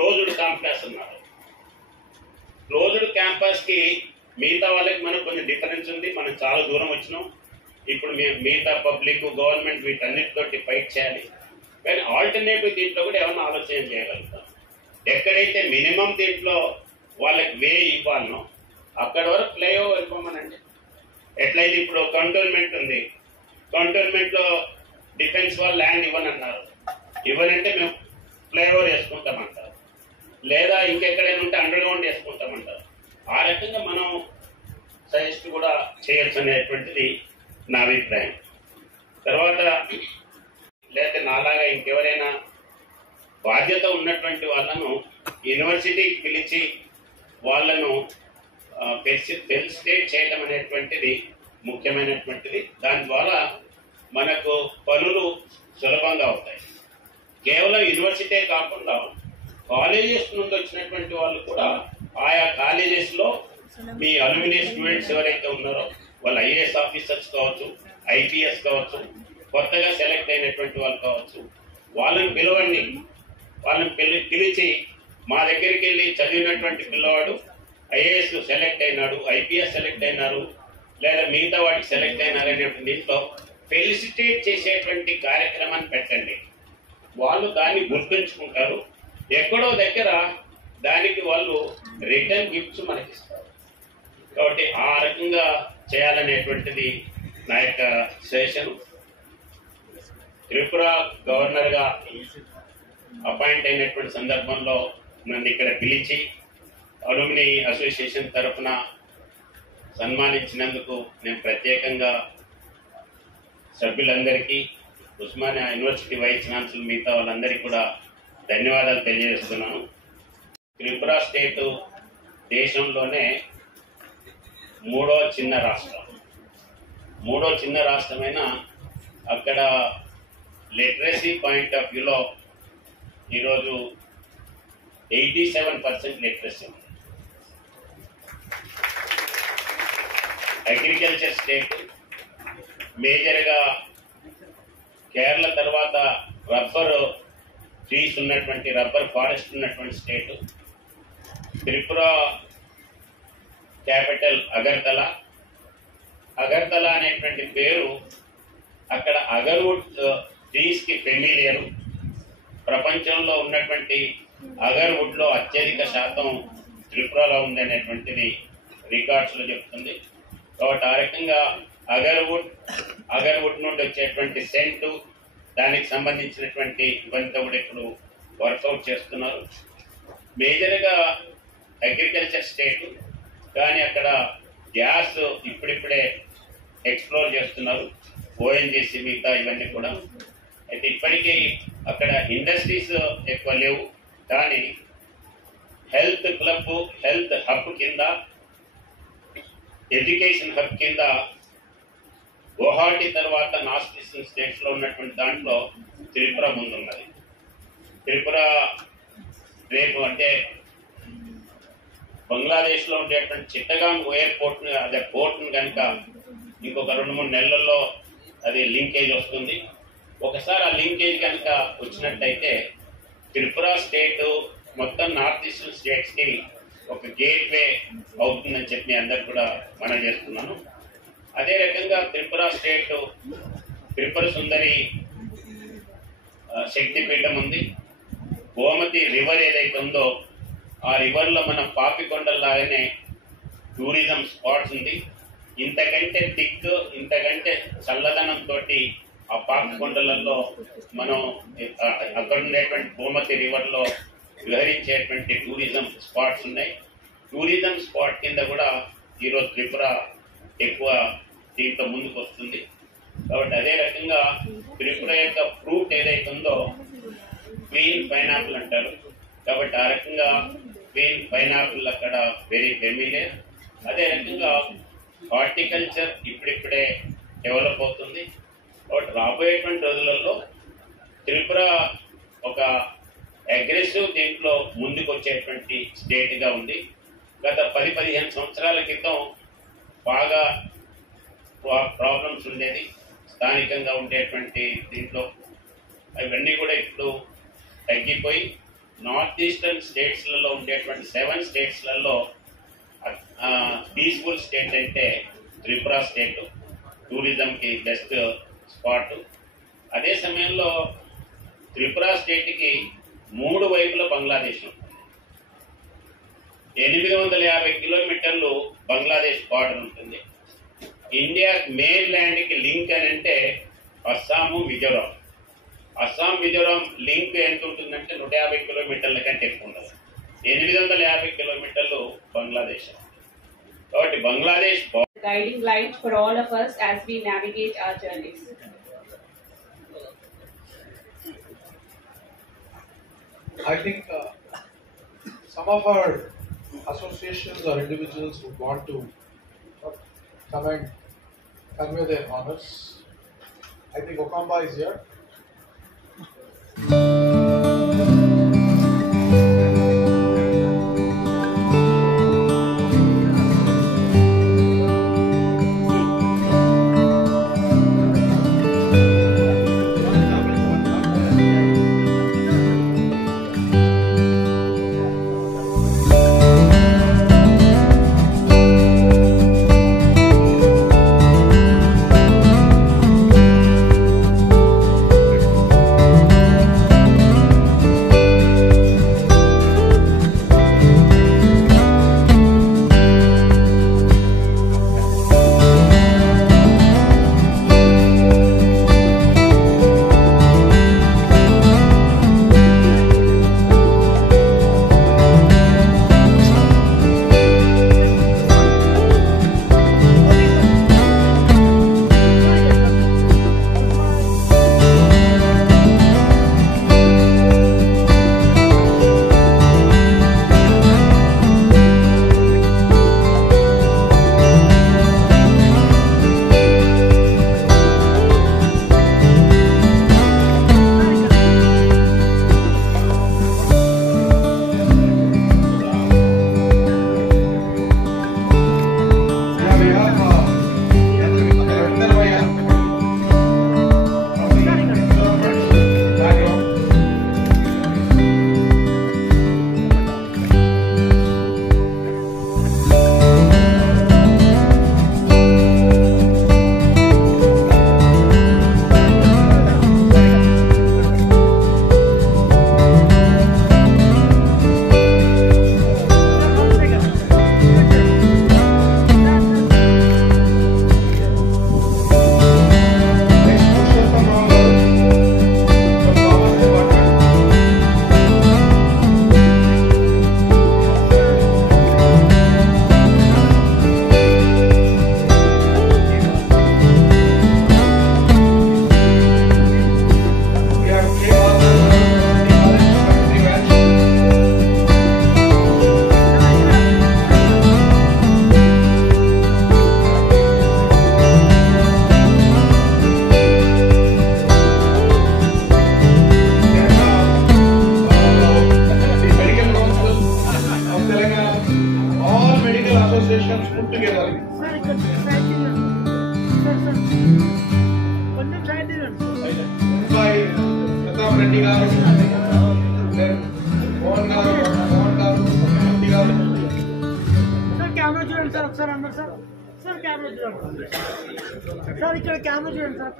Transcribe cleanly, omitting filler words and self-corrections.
Closed campus ఉన్నారు. Closed campus కి మిగతా వాళ్ళకి మనకు కొంచెం డిఫరెన్స్ ఉంది. మనం చాలా దూరం వచ్చినాం. ఇప్పుడు మేము మిగతా పబ్లిక్ గవర్నమెంట్ వీటన్నిటితోటి ఫైట్ చేయాలి. కానీ ఆల్టర్నేటివ్ దీంట్లో కూడా ఏమన్నా ఆలోచన చేయగలుగుతాం. ఎక్కడైతే మినిమం దీంట్లో వాళ్ళకి వే ఇవ్వాలనో అక్కడ వరకు ఫ్లైఓవర్ వెళ్ళిపోమనండి. ఎట్లయితే ఇప్పుడు కంటోన్మెంట్ ఉంది, కంటోన్మెంట్లో డిఫెన్స్ వాళ్ళు ల్యాండ్ ఇవ్వనన్నారు. ఇవ్వనంటే మేము ఫ్లైఓవర్ వేసుకుంటామంటారు, లేదా ఇంకెక్కడైనా ఉంటే అండర్ గ్రౌండ్ వేసుకుంటామంటారు. ఆ రకంగా మనం సజెస్ట్ కూడా చేయొచ్చు అనేటువంటిది నా అభిప్రాయం. తర్వాత లేదా నాలాగా ఇంకెవరైనా బాధ్యత ఉన్నటువంటి వాళ్ళను యూనివర్సిటీకి పిలిచి వాళ్ళను ఫెసిలిటేట్ చేయడం అనేటువంటిది ముఖ్యమైనటువంటిది. దాని ద్వారా మనకు పనులు సులభంగా అవుతాయి. కేవలం యూనివర్సిటీ కాకుండా కాలేజెస్ నుండి వచ్చినటువంటి వాళ్ళు కూడా ఆయా కాలేజెస్లో మీ అల్యూమినీ స్టూడెంట్స్ ఎవరైతే ఉన్నారో వాళ్ళు ఐఏఎస్ ఆఫీసర్స్ కావచ్చు, ఐపీఎస్ కావచ్చు, కొత్తగా సెలెక్ట్ అయినటువంటి వాళ్ళు కావచ్చు, వాళ్ళని పిలవండి. వాళ్ళని పిలిచి మా దగ్గరికి వెళ్ళి చదివినటువంటి పిల్లవాడు ఐఏఎస్ సెలెక్ట్ అయినాడు, ఐపీఎస్ సెలెక్ట్ అయినారు, లేదా మిగతా వాటికి సెలెక్ట్ అయినారు అనేటువంటి దీంట్లో ఫెలిసిటేట్ చేసేటువంటి కార్యక్రమాన్ని పెట్టండి. వాళ్ళు దాన్ని గుర్తుంచుకుంటారు. ఎక్కడో దగ్గర దానికి వాళ్ళు రిటర్న్ గిఫ్ట్స్ మనకి ఇస్తారు. కాబట్టి ఆ రకంగా చేయాలనేటువంటిది నా యొక్క సజెషన్. త్రిపుర గవర్నర్గా అపాయింట్ అయినటువంటి సందర్భంలో నన్ను ఇక్కడ పిలిచి అలుమినీ అసోసియేషన్ తరఫున సన్మానించినందుకు నేను ప్రత్యేకంగా సభ్యులందరికీ, ఉస్మానియా యూనివర్సిటీ వైస్ ఛాన్సలర్ మిగతా వాళ్ళందరికీ కూడా ధన్యవాదాలు తెలియజేస్తున్నాను. త్రిపుర స్టేటు దేశంలోనే మూడో చిన్న రాష్ట్రమైన అక్కడ లిటరసీ పాయింట్ ఆఫ్ వ్యూలో ఈరోజు 87% లిటరసీ ఉంది. అగ్రికల్చర్ స్టేట్, మేజర్గా కేరళ తర్వాత రబ్బర్ ట్రీస్ ఉన్నటువంటి, రబ్బర్ ఫారెస్ట్ ఉన్నటువంటి స్టేటు. త్రిపుర క్యాపిటల్ అగర్తల అనేటువంటి పేరు అక్కడ అగర్వుడ్ ట్రీస్ కి ఫెమిలియర్. ప్రపంచంలో ఉన్నటువంటి అగర్వుడ్ లో అత్యధిక శాతం త్రిపురలో ఉంది అనేటువంటిది రికార్డ్స్ లో చెప్తుంది. కాబట్టి ఆ రకంగా అగర్వుడ్ నుండి వచ్చేటువంటి సెంటు, దానికి సంబంధించినటువంటి ఇవంతా కూడా ఇప్పుడు వర్కౌట్ చేస్తున్నారు. మేజర్గా అగ్రికల్చర్ స్టేట్, కానీ అక్కడ గ్యాస్ ఇప్పుడిప్పుడే ఎక్స్ప్లోర్ చేస్తున్నారు, ఓఎన్జీసీ మిగతా ఇవన్నీ కూడా. అయితే ఇప్పటికీ అక్కడ ఇండస్ట్రీస్ ఎక్కువ లేవు, కానీ హెల్త్ క్లబ్, హెల్త్ హబ్ కింద, ఎడ్యుకేషన్ హబ్ కింద గువాహటి తర్వాత నార్త్ ఈస్టర్న్ స్టేట్స్ లో ఉన్నటువంటి దాంట్లో త్రిపుర ముందున్నది. త్రిపుర రేపు అంటే బంగ్లాదేశ్ లో ఉండేటువంటి చిట్టగాంగ్ ఎయిర్పోర్ట్ అదే పోర్ట్ కనుక ఇంకొక 2-3 నెలల్లో అది లింకేజ్ వస్తుంది. ఒకసారి ఆ లింకేజ్ కనుక వచ్చినట్టయితే త్రిపుర స్టేట్ మొత్తం నార్త్ ఈస్టర్న్ స్టేట్స్ కి ఒక గేట్ వే అవుతుందని చెప్పి అందరు కూడా మనం చేస్తున్నాను. అదే రకంగా త్రిపుర స్టేట్ త్రిపుర సుందరి శక్తిపీఠం ఉంది. గోమతి రివర్ ఏదైతే ఉందో ఆ రివర్లో మనం పాపికొండల్లాగానే టూరిజం స్పాట్స్ ఉంది. ఇంతకంటే ఇంతకంటే చల్లదనంతో ఆ పాపికొండలలో మనం అక్కడ ఉండేటువంటి గోమతి రివర్లో విహరించేటువంటి టూరిజం స్పాట్స్ ఉన్నాయి. టూరిజం స్పాట్ కింద కూడా ఈరోజు త్రిపుర ఎక్కువ దీంట్లో ముందుకు వస్తుంది. కాబట్టి అదే రకంగా త్రిపుర యొక్క ఫ్రూట్ ఏదైతే ఉందో క్వీన్ పైనాపిల్ అంటారు. కాబట్టి ఆ రకంగా క్వీన్ పైనాపిల్ అక్కడ వెరీ ఫెమిలియర్. అదే రకంగా హార్టికల్చర్ ఇప్పుడిప్పుడే డెవలప్ అవుతుంది. కాబట్టి రాబోయేటువంటి రోజులలో త్రిపుర ఒక అగ్రెసివ్ దీంట్లో ముందుకు వచ్చేటువంటి స్టేట్గా ఉంది. గత 10-15 సంవత్సరాల క్రితం బాగా ప్రాబ్లమ్స్ ఉండేది స్థానికంగా ఉండేటువంటి దీంట్లో. అవన్నీ కూడా ఇప్పుడు తగ్గిపోయి నార్త్ ఈస్టర్న్ స్టేట్స్లలో ఉండేటువంటి 7 స్టేట్స్లలో పీస్ఫుల్ స్టేట్ అంటే త్రిపుర స్టేట్, టూరిజంకి బెస్ట్ స్పాట్. అదే సమయంలో త్రిపుర స్టేట్కి 3 వైపుల బంగ్లాదేశ్ ఉంటుంది. 850 కిలోమీటర్లు బంగ్లాదేశ్ బార్డర్ ఉంటుంది. ఇండియా మెయిన్ ల్యాండ్కి లింక్ అని అంటే అస్సాము, మిజోరాం. అస్సాం, మిజోరాం లింక్ ఎంత ఉంటుందంటే 150 కిలోమీటర్ల కంటే ఎక్కువ ఉండదు. 850 కిలోమీటర్లు బంగ్లాదేశ్. కాబట్టి Bangladesh guiding light for all of us as we navigate our journeys. I think some of our associations or individuals would want to come and convey their honors. I think Okamba is here. Associations put together. By Pratap Reddy garu, then Mohan garu, Sir, camera చూడండి sir ఒకసారి అన్నారు sir. Sir camera చూడండి sir, ఇక్కడ camera చూడండి sir.